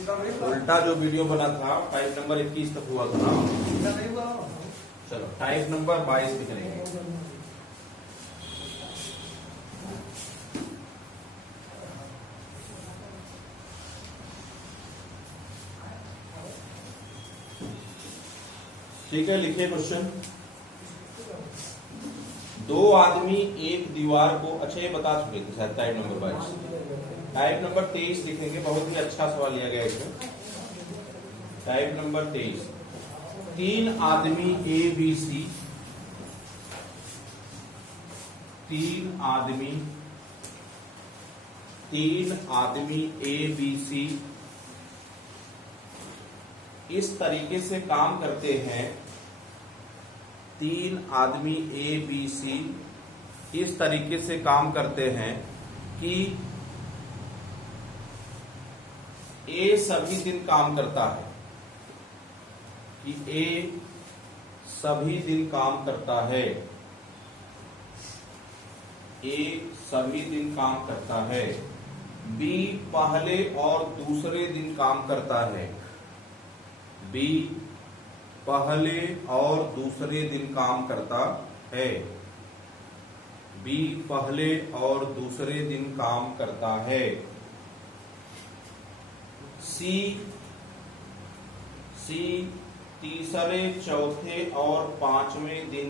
उल्टा जो वीडियो बना था टाइप नंबर 21 तक हुआ था ना। चलो टाइप नंबर 22 पे करेंगे। ठीक है, लिखिए क्वेश्चन। दो आदमी एक दीवार को, अच्छा ये बता चुके थे शायद टाइप नंबर 22। टाइप नंबर 23 लिखेंगे, बहुत ही अच्छा सवाल लिया गया इसमें। टाइप नंबर 23, तीन आदमी ए बी सी, तीन आदमी ए बी सी इस तरीके से काम करते हैं। तीन आदमी ए बी सी इस तरीके से काम करते हैं कि ए सभी दिन काम करता है, कि ए सभी दिन काम करता है, ए सभी दिन काम करता है। बी पहले और दूसरे दिन काम करता है, बी पहले और दूसरे दिन काम करता है, बी पहले और दूसरे दिन काम करता है। सी तीसरे, चौथे और पांचवें दिन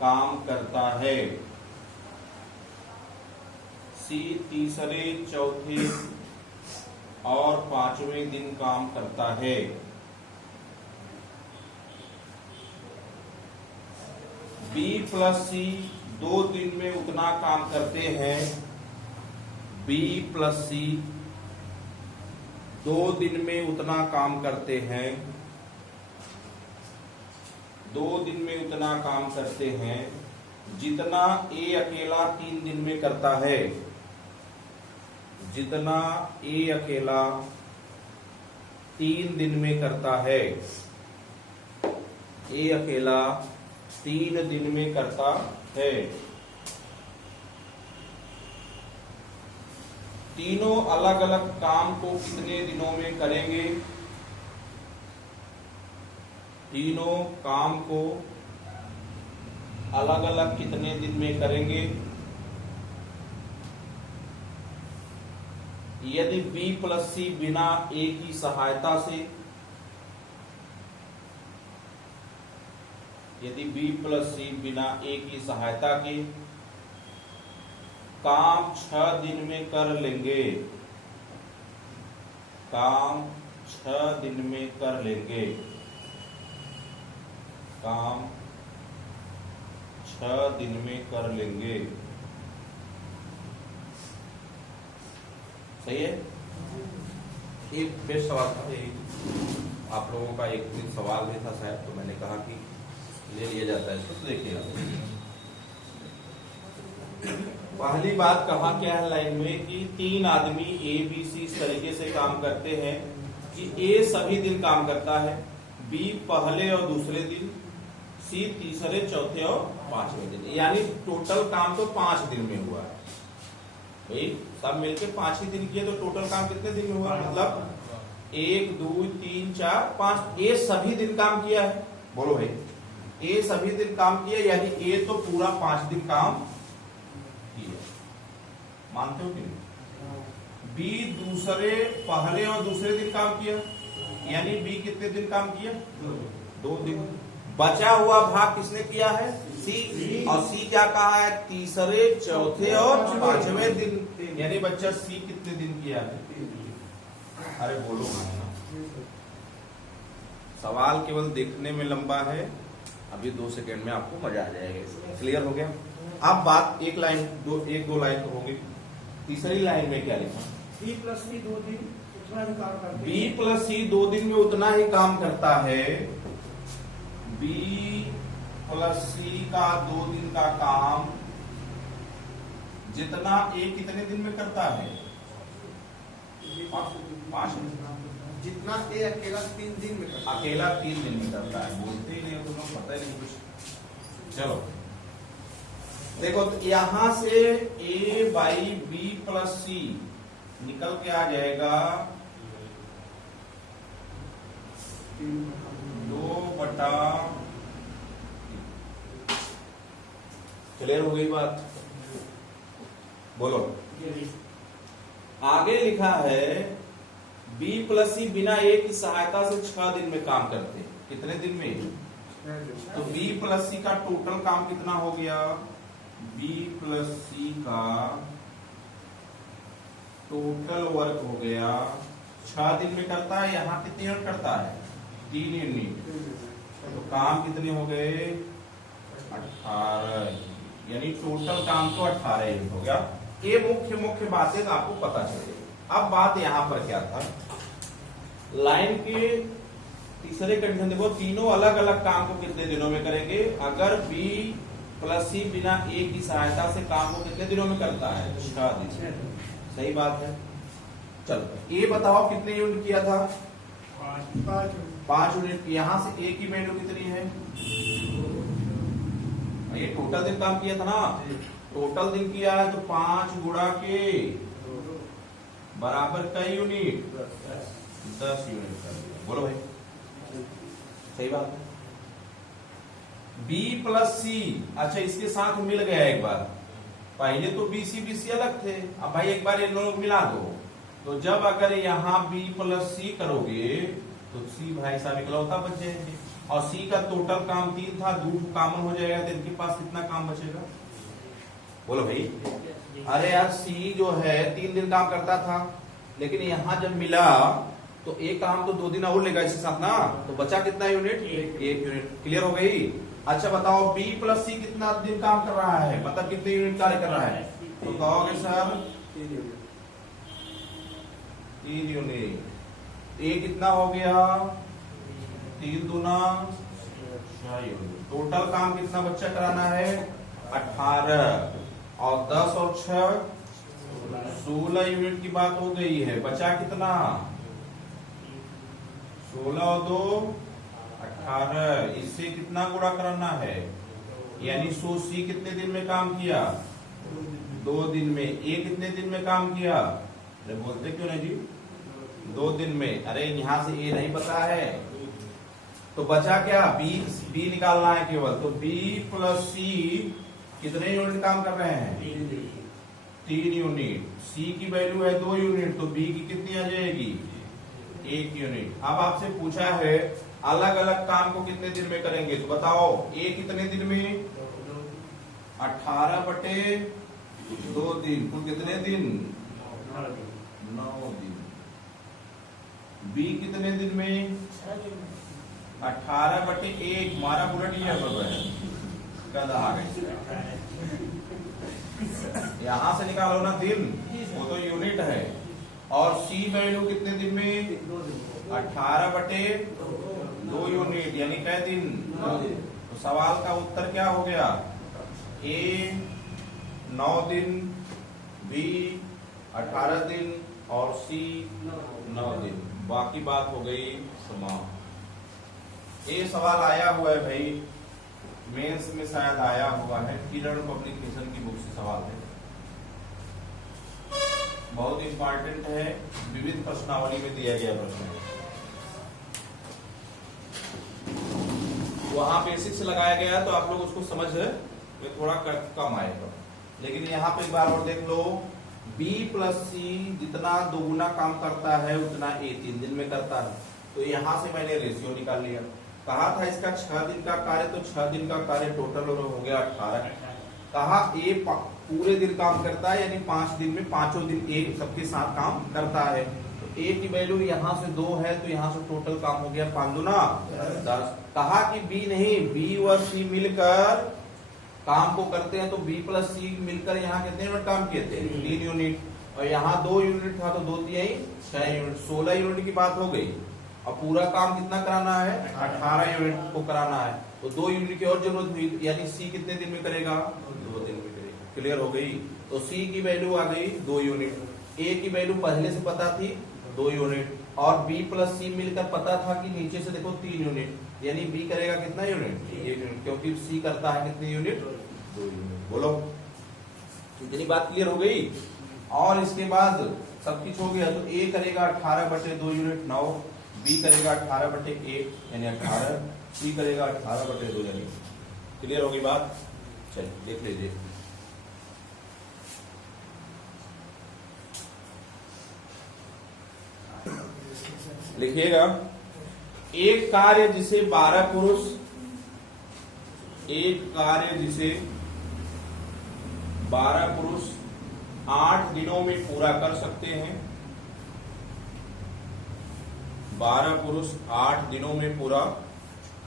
काम करता है, सी तीसरे, चौथे और पांचवें दिन काम करता है। बी प्लस सी 2 दिन में उतना काम करते हैं, बी प्लस सी 2 दिन में उतना काम करते हैं, 2 दिन में उतना काम करते हैं जितना ए अकेला 3 दिन में करता है, जितना ए अकेला 3 दिन में करता है, ए अकेला 3 दिन में करता है। तीनों अलग अलग काम को कितने दिनों में करेंगे? तीनों काम को अलग अलग कितने दिन में करेंगे? यदि बी प्लस सी बिना ए की सहायता से, यदि बी प्लस सी बिना ए की सहायता के काम 6 दिन में कर लेंगे, काम 6 दिन में कर लेंगे, काम 6 दिन में कर लेंगे। सही है। एक फिर सवाल था, आप लोगों का एक दिन सवाल भी था शायद, तो मैंने कहा कि ले लिया जाता है इसको। तो देखिएगा, पहली बात कहा क्या है लाइन में कि तीन आदमी ए बी सी इस तरीके से काम करते हैं कि ए सभी दिन काम करता है, बी पहले और दूसरे दिन, सी तीसरे, चौथे और पांचवें दिन। यानी टोटल काम तो 5 दिन में हुआ है भाई, सब मिलके 5 ही दिन किए तो टोटल काम कितने दिन में हुआ? मतलब 1 2 3 4 5, ए सभी दिन काम किया है। बोलो भाई, ए सभी दिन काम किया, यानी ए तो पूरा 5 दिन काम किया। मानते हो कि नहीं? बी दूसरे, पहले और दूसरे दिन काम किया, यानी बी कितने दिन काम किया? 2 दिन। बचा हुआ भाग किसने किया है? सी। और सी क्या कहा है? तीसरे, चौथे और पांचवें दिन, यानी बच्चा सी कितने दिन किया है? अरे बोलो, सवाल केवल देखने में लंबा है, अभी 2 सेकेंड में आपको मजा आ जाएगा। क्लियर हो गया? अब बात एक दो लाइन तो होगी। तीसरी लाइन में क्या लिखा? बी प्लस सी 2 दिन उतना ही काम करता है, बी प्लस सी 2 दिन में उतना ही काम करता है। बी प्लस सी का 2 दिन का काम जितना ए कितने दिन में करता है? 5 दिन। जितना ए अकेला 3 दिन में करता है। अकेला 3 दिन में करता है। बोलते ही नहीं हो, तुम्हें पता ही नहीं कुछ। चलो देखो, तो यहां से ए बाई बी प्लस सी निकल के आ जाएगा 2/। क्लियर हो गई बात? बोलो। आगे लिखा है बी प्लस सी बिना ए की सहायता से 6 दिन में काम करते हैं। कितने दिन में? तो बी प्लस सी का टोटल काम कितना हो गया? बी प्लस सी का टोटल वर्क हो गया 6 दिन में करता है। यहाँ कितने यूनिट करता है? 3 यूनिट। तो काम कितने हो गए? 18। यानी टोटल काम तो 18 यूनिट हो गया। ये मुख्य बातें आपको पता चलेगी। अब बात यहां पर क्या था, लाइन के तीसरे कंडीशन देखो, तीनों अलग अलग काम को कितने दिनों में करेंगे? अगर बी प्लस सी बिना ए की सहायता से काम को कितने दिनों में करता है? 6 दिन। सही बात है। चलो ए बताओ कितने यूनिट किया था? 5 यूनिट। यहां से ए की वैल्यू कितनी है? ये टोटल दिन काम किया था ना, टोटल दिन किया है तो 5 गुणा के बराबर कई यूनिट? 10 यूनिट कर दिया। बोलो भाई, सही बात है। बी प्लस सी, अच्छा इसके साथ मिल गया एक बार। पहले तो बी सी अलग थे, अब भाई एक बार इन दोनों को मिला दो। तो जब अगर यहाँ बी प्लस सी करोगे तो सी भाई साहब इकलौता बच जाएंगे, और सी का टोटल काम 3 था, 2 कॉमन हो जाएगा, तो इनके पास कितना काम बचेगा? बोलो भाई। अरे यार सी जो है 3 दिन काम करता था, लेकिन यहाँ जब मिला तो एक काम तो 2 दिन और लेगा इसके साथ ना, तो बचा कितना यूनिट? 1 यूनिट। क्लियर हो गई? अच्छा बताओ बी प्लस सी कितना दिन काम कर रहा है, मतलब कितने यूनिट कार्य कर रहा है? तो कहोगे सर 3 यूनिट। ए कितना हो गया? 3 दूना 6 यूनिट। टोटल काम कितना बच्चा कराना है? 18। और 10 और 6 16 यूनिट की बात हो गई है। बचा कितना? 16 और 2 18। इससे कितना गुणा करना है? यानी 100 सी कितने दिन में काम किया? 2 दिन में। ए कितने दिन में काम किया? अरे बोलते क्यों नहीं जी? 2 दिन में। अरे यहां से ए नहीं पता है तो बचा क्या? बी निकालना है केवल। तो बी प्लस सी कितने यूनिट काम कर रहे हैं? 3 यूनिट। सी की वैल्यू है 2 यूनिट, तो बी की कितनी आ जाएगी? 1 यूनिट। अब आपसे पूछा है अलग अलग काम को कितने दिन में करेंगे, तो बताओ ए कितने दिन में? 18/2 दिन। कुल कितने दिन? 9 दिन। बी कितने दिन में? 18/1। हमारा बुलेट ये गधा आ गई। यहां से निकालो ना दिन, वो तो यूनिट है। और सी वैल्यू कितने दिन में? 18/2 यूनिट, यानी कै दिन? तो सवाल का उत्तर क्या हो गया? ए 9 दिन, बी 18 दिन और सी 9 दिन। बाकी बात हो गई समाप्त। ये सवाल आया हुआ है भाई, मेंस में शायद आया हुआ है, किरण पब्लिकेशन की बुक से सवाल है, बहुत इंपॉर्टेंट है, विविध प्रश्नावली में दिया गया प्रश्न है। वहां बेसिक से लगाया गया है तो आप लोग उसको समझ में थोड़ा कम आएगा। लेकिन यहाँ पे एक बार और देख लो, B प्लस सी जितना दोगुना काम करता है उतना A 3 दिन में करता है। तो यहाँ से मैंने रेशियो निकाल लिया। कहा था इसका 6 दिन का कार्य, तो 6 दिन का कार्य टोटल हो गया 18। कहा A पूरे दिन काम करता है, यानी 5 दिन में 5 दिन A सबके साथ काम करता है। तो A की वैल्यू यहाँ से 2 है, तो यहाँ से टोटल काम हो गया 5 दूना 10। कहा कि B नहीं, B और C मिलकर काम को करते हैं, तो B प्लस सी मिलकर यहाँ कितने यूनिट काम किए थे? 3 यूनिट। और यहाँ 2 यूनिट था, तो 2 3 6 यूनिट, 16 यूनिट की बात हो गई। अब पूरा काम कितना कराना है? 18 यूनिट को कराना है। तो 2 यूनिट की और जरूरत हुई, यानी सी कितने दिन में करेगा? 2 दिन में करेगा। क्लियर हो गई? तो सी की वैल्यू आ गई 2 यूनिट। ए की वैल्यू पहले से पता थी 2 यूनिट, और बी प्लस सी मिलकर पता था कि नीचे से देखो 3 यूनिट, यानी बी करेगा कितना यूनिट? 1 यूनिट, क्योंकि सी करता है कितनी यूनिट? 2 यूनिट। बोलो, इतनी बात क्लियर हो गई? और इसके बाद सब कुछ हो गया, तो ए करेगा 18/2 यूनिट 9, बी करेगा 18/1 यानी 18, सी करेगा 18/2 यानी। क्लियर होगी बात? चलिए देख लीजिए। लिखिएगा, एक कार्य जिसे 12 पुरुष 8 दिनों में पूरा कर सकते हैं। 12 पुरुष 8 दिनों में पूरा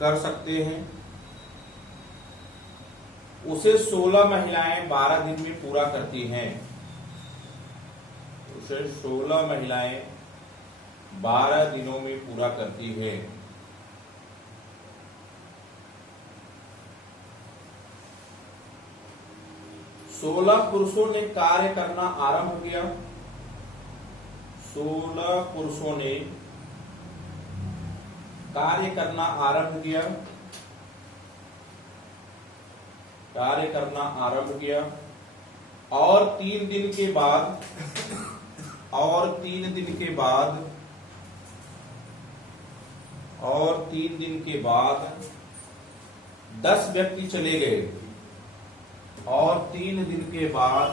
कर सकते हैं, उसे 16 महिलाएं 12 दिन में पूरा करती हैं। उसे 16 महिलाएं 12 दिनों में पूरा करती है। सोलह पुरुषों ने कार्य करना आरंभ किया। 16 पुरुषों ने कार्य करना आरंभ किया। कार्य करना आरंभ किया और 3 दिन के बाद 10 व्यक्ति चले गए। और 3 दिन के बाद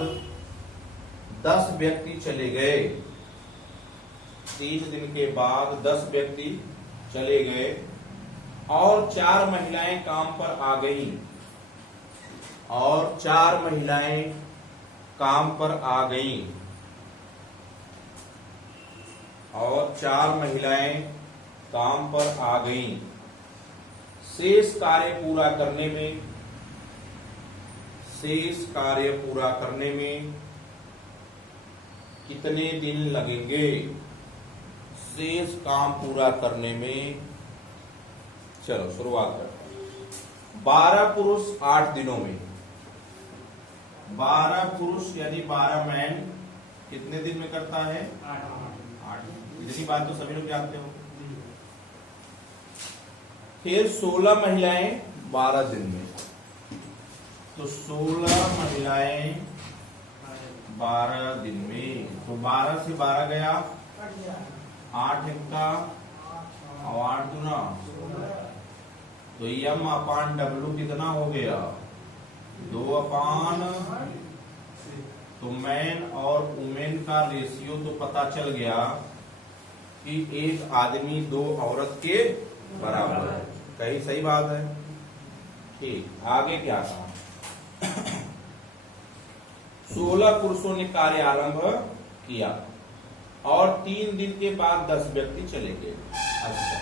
10 व्यक्ति चले गए। 3 दिन के बाद 10 व्यक्ति चले गए और 4 महिलाएं काम पर आ गईं। और 4 महिलाएं काम पर आ गईं। और 4 महिलाएं काम पर आ गईं। शेष कार्य पूरा करने में कितने दिन लगेंगे? शेष काम पूरा करने में, चलो शुरुआत करते हैं। 12 पुरुष 8 दिनों में, 12 पुरुष यानी 12 मैन कितने दिन में करता है? 8। इतनी बात तो सभी लोग जानते हो। फिर 16 महिलाएं 12 दिन में, तो 16 महिलाएं 12 दिन में, तो 12 से 12 गया, 8 का और 8 दूना, तो M/W कितना हो गया? 2/, तो मैन और वुमेन का रेशियो तो पता चल गया कि एक आदमी 2 औरत के बराबर है। कहीं सही बात है? ठीक, आगे क्या कहा? 16 पुरुषों ने कार्य आरंभ किया और 3 दिन के बाद 10 व्यक्ति चले गए। अच्छा,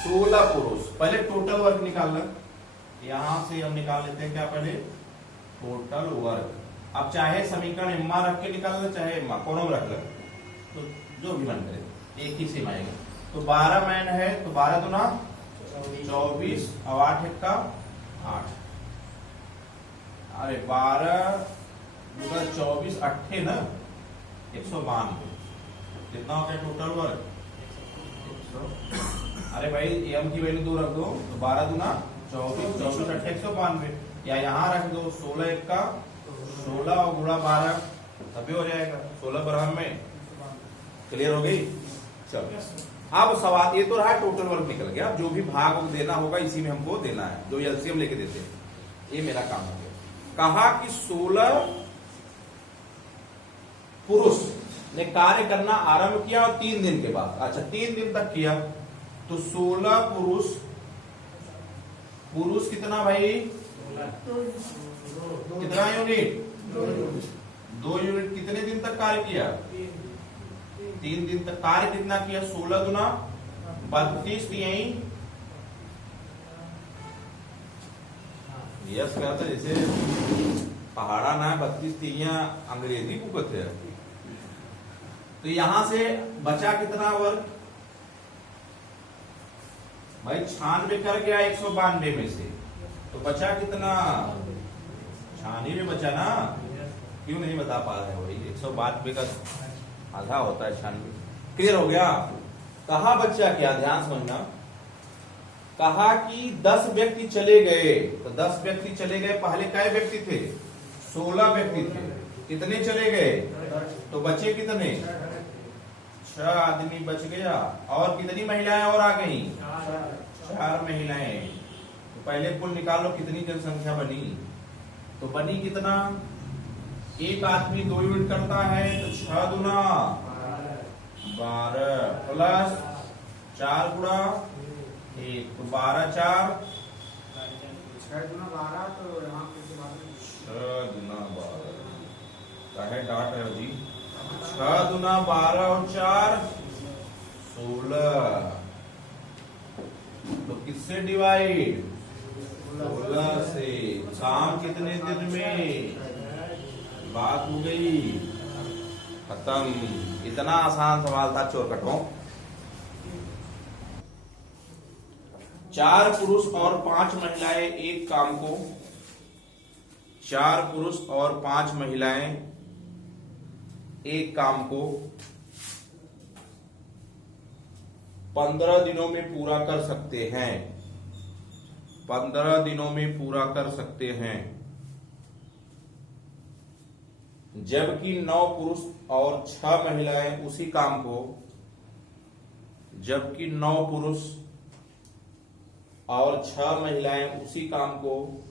16 पुरुष, पहले टोटल वर्क निकालना। यहां से हम निकाल लेते हैं क्या? पहले टोटल वर्क। अब चाहे समीकरण एम्मा रख के निकालना, चाहे एम्मा कोनो रख ले, तो जो भी मन करे, एक ही सेम आएगा। तो 12 मैन है, तो 12 दूना 24 और 8 का 8। अरे 12 दूना 24 8 ना 192। कितना होता है टोटल वर्क? अरे भाई एम की वैल्यू 2 रख दो, तो 12 दूना 24, 24 8 192, या यहाँ रख दो 16 का 16 और गुणा 12, तभी हो जाएगा 16 बराबर में। क्लियर हो गई? चलो अब सवाल ये तो रहा, टोटल वर्क निकल गया। जो भी भाग देना होगा इसी में हमको देना है, जो एलसीएम लेके देते हैं। ये मेरा काम हो गया। कहा कि 16 पुरुष ने कार्य करना आरंभ किया और 3 दिन के बाद, अच्छा 3 दिन तक किया, तो 16 पुरुष कितना भाई? कितना यूनिट? 2 यूनिट। कितने दिन तक कार्य किया? 3 दिन तक। कार्य कितना किया? 16 दूना 32 यही यस कहते जैसे पहाड़ा ना 32 तीया अंग्रेजी को कहते हैं। तो यहां से बचा कितना वर्क भाई? 96 कर गया 192 में से, तो बचा कितना? 96 बचा ना। क्यों नहीं बता पा रहे हो भाई? 192 का आधा होता है 96। क्लियर हो गया? कहा बच्चा क्या? ध्यान समझना। कहा कि 10 व्यक्ति चले गए, तो 10 व्यक्ति चले गए। पहले कै व्यक्ति थे? 16 व्यक्ति थे। कितने चले गए? तो बचे कितने? 6 आदमी बच गया। और कितनी महिलाएं और आ गई? 4 महिलाएं। तो पहले कुल निकालो कितनी जनसंख्या बनी। तो बनी कितना? एक आदमी 2 यूनिट करता है तो 6 दूना 12 प्लस 4 गुणा 1 तो 12 4 6 गुना 12 तो यहाँ पे 6 दूना 12 काहे डाट है जी। 6 दूना 12 और 4 16। तो किससे डिवाइड? 16 से। काम कितने दिन में? बात हो गई खत्म। इतना आसान सवाल था चोरकटों। 4 पुरुष और 5 महिलाएं एक काम को 4 पुरुष और 5 महिलाएं एक काम को 15 दिनों में पूरा कर सकते हैं। 15 दिनों में पूरा कर सकते हैं। जबकि 9 पुरुष और 6 महिलाएं उसी काम को जबकि 9 पुरुष और 6 महिलाएं उसी काम को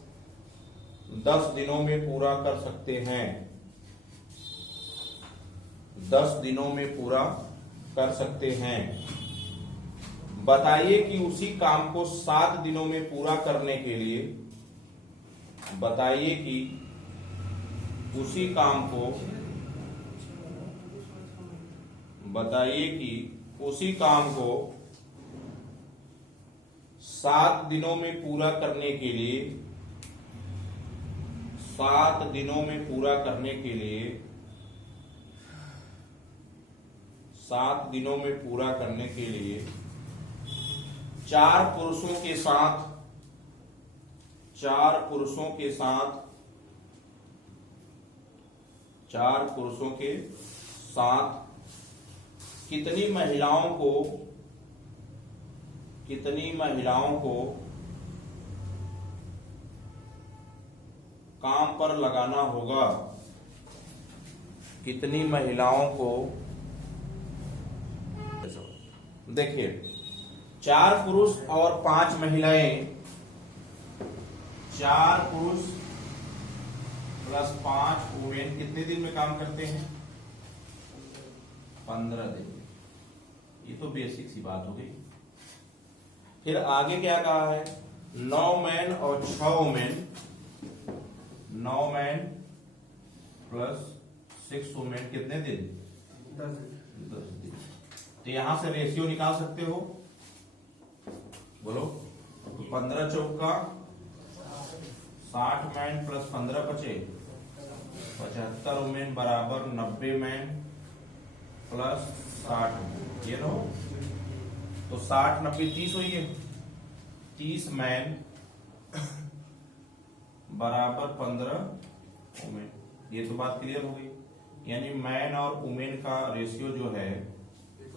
10 दिनों में पूरा कर सकते हैं। 10 दिनों में पूरा कर सकते हैं। बताइए कि उसी काम को 7 दिनों में पूरा करने के लिए बताइए कि उसी काम को बताइए कि उसी काम को 7 दिनों में पूरा करने के लिए 7 दिनों में पूरा करने के लिए 7 दिनों में पूरा करने के लिए 4 पुरुषों के साथ 4 पुरुषों के साथ 4 पुरुषों के साथ कितनी महिलाओं को काम पर लगाना होगा। कितनी महिलाओं को देखिए 4 पुरुष और 5 महिलाएं 4 पुरुष प्लस 5 वुमेन कितने दिन में काम करते हैं? 15 दिन में। ये तो बेसिक सी बात हो गई। फिर आगे क्या कहा है? 9 मैन और 6 वुमेन 9 मैन प्लस 6 वुमेन कितने दिन? 10 दिन। तो यहां से रेशियो निकाल सकते हो, बोलो। तो 15 चौका 60 मैन प्लस 15 बचे 75 वुमेन बराबर 90 मैन प्लस 60 ये लो। तो 60 90 30 हुई है। 30 मैन बराबर 15 वुमेन। ये तो बात क्लियर हो गई। यानी मैन और वुमेन का रेशियो जो है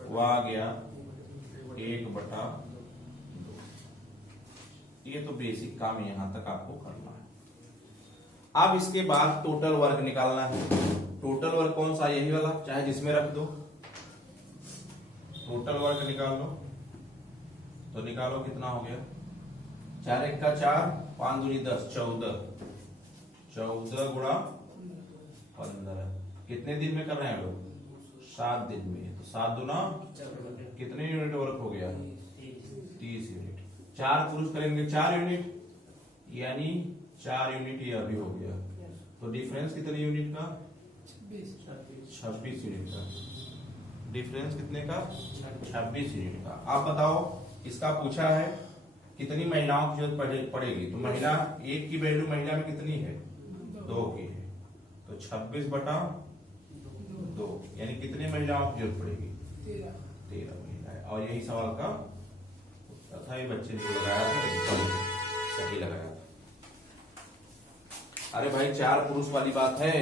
वो आ गया 1/2। ये तो बेसिक काम है, यहां तक आपको करना है। अब इसके बाद टोटल वर्क निकालना है। टोटल वर्क कौन सा? यही वाला, चाहे जिसमें रख दो। टोटल वर्क निकाल लो। तो निकालो कितना हो गया? 4 1 का 4 5 दूनी 10 14 गुणा 15 कितने दिन में कर रहे हैं लोग? 7 दिन में। तो 7 दूना कितने यूनिट वर्क हो गया? 30 यूनिट। 4 पुरुष करेंगे 4 यूनिट, यानी 4 यूनिट ये अभी हो गया। तो डिफरेंस कितने यूनिट का? 26 यूनिट का। डिफरेंस कितने का? 26 यूनिट का। आप बताओ, इसका पूछा है कितनी महिलाओं की जरूरत पड़ेगी। तो महिला एक की वैल्यू महिला में कितनी है? 2 की है। तो 26/2 यानी कितने महिलाओं की जरूरत पड़ेगी? 13 महिलाएं। और यही सवाल का उत्तर था। ये बच्चे ने लगाया था, एकदम सही लगाया था। अरे भाई 4 पुरुष वाली बात है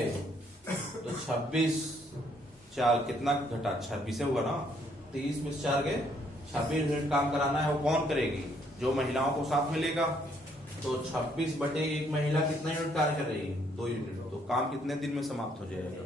तो 26 4 कितना घटा? 26 होगा ना। 30 में 4 गए, 26 यूनिट काम कराना है। वो कौन करेगी? जो महिलाओं को साथ में लेगा। तो 26/1 महिला कितना यूनिट कार्य कर रही है? 2 यूनिट। तो काम कितने दिन में समाप्त हो जाएगा?